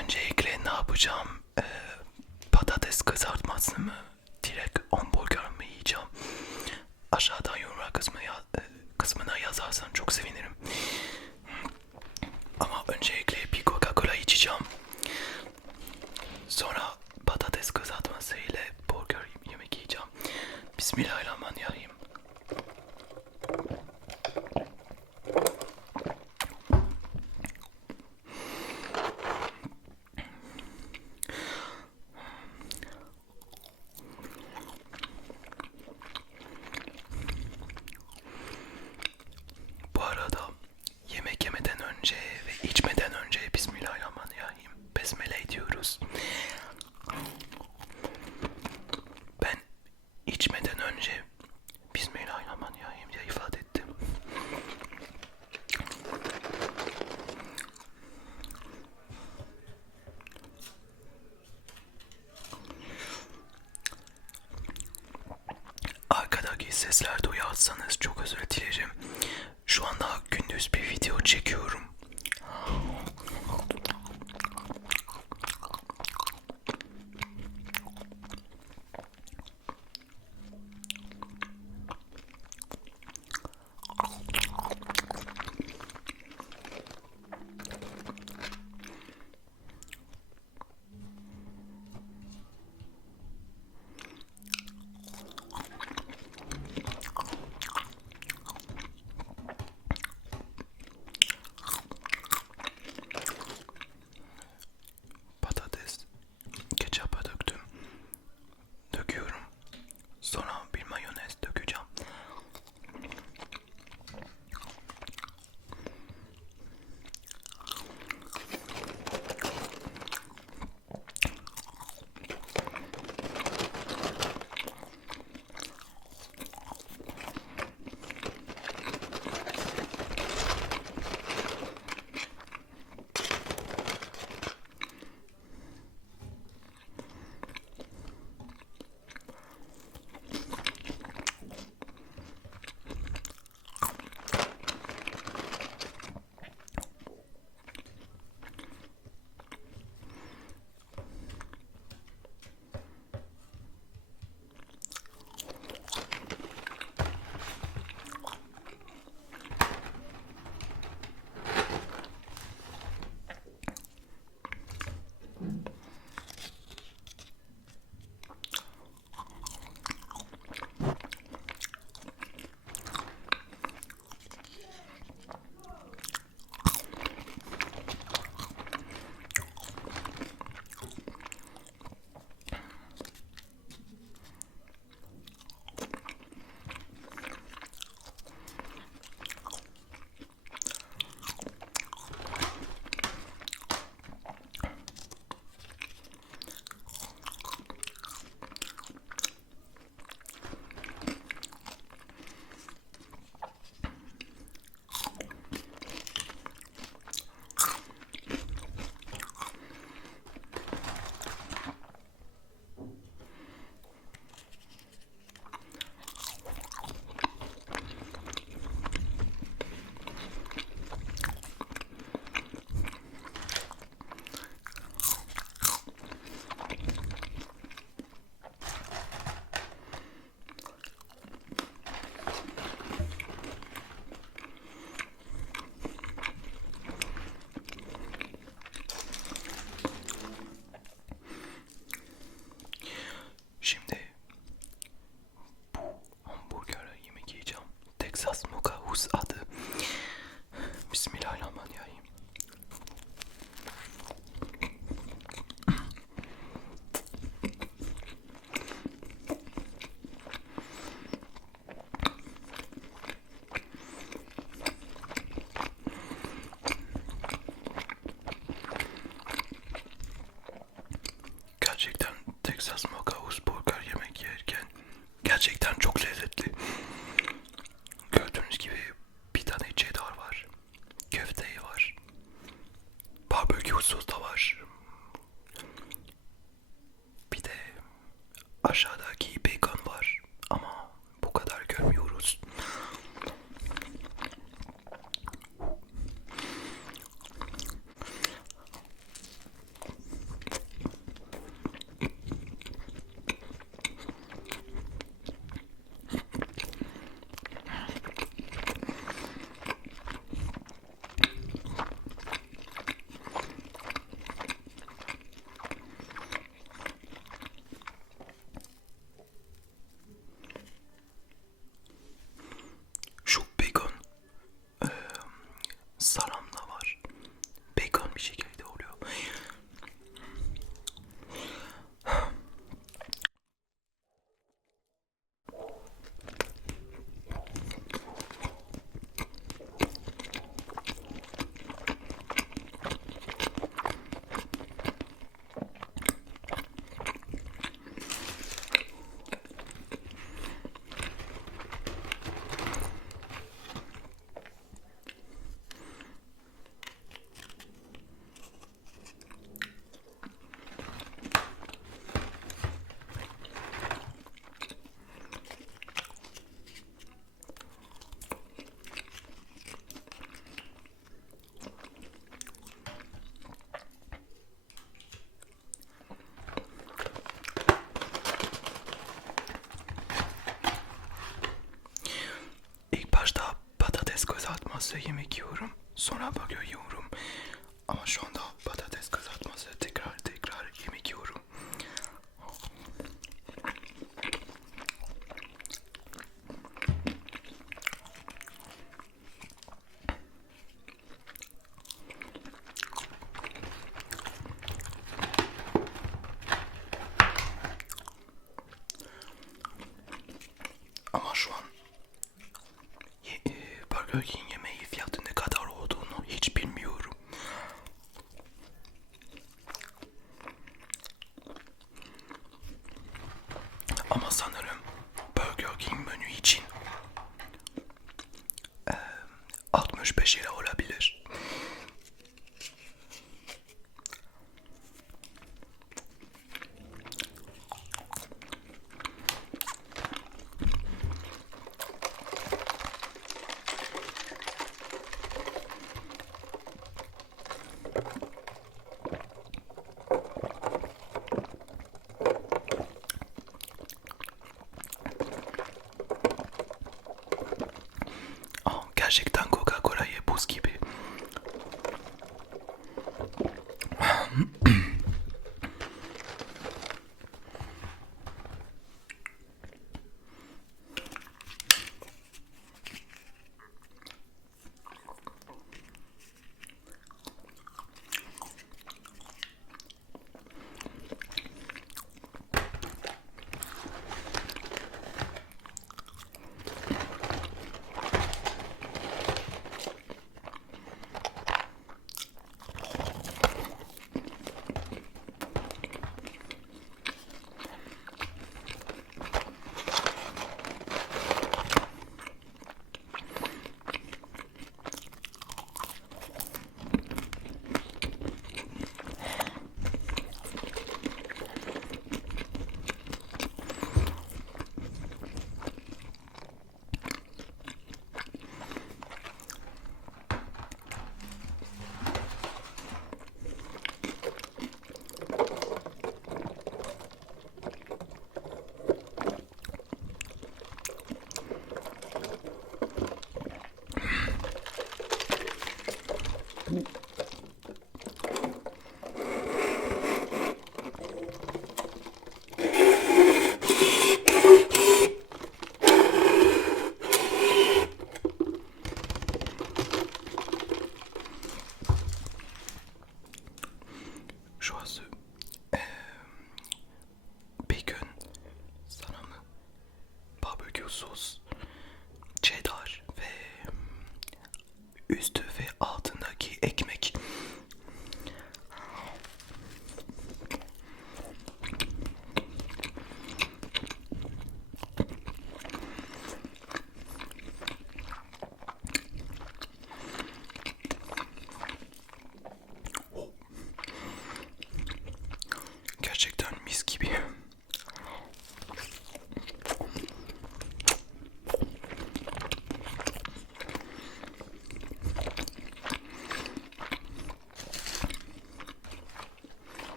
Öncelikle ne yapacağım? Ee, patates kızartması mı? Montajda patates kızartması yemek yiyorum. Sonra bakıyor yiyorum. Ama şu anda patates kızartması tekrar housekeeping.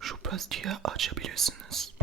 Şu plastiği açabilirsiniz.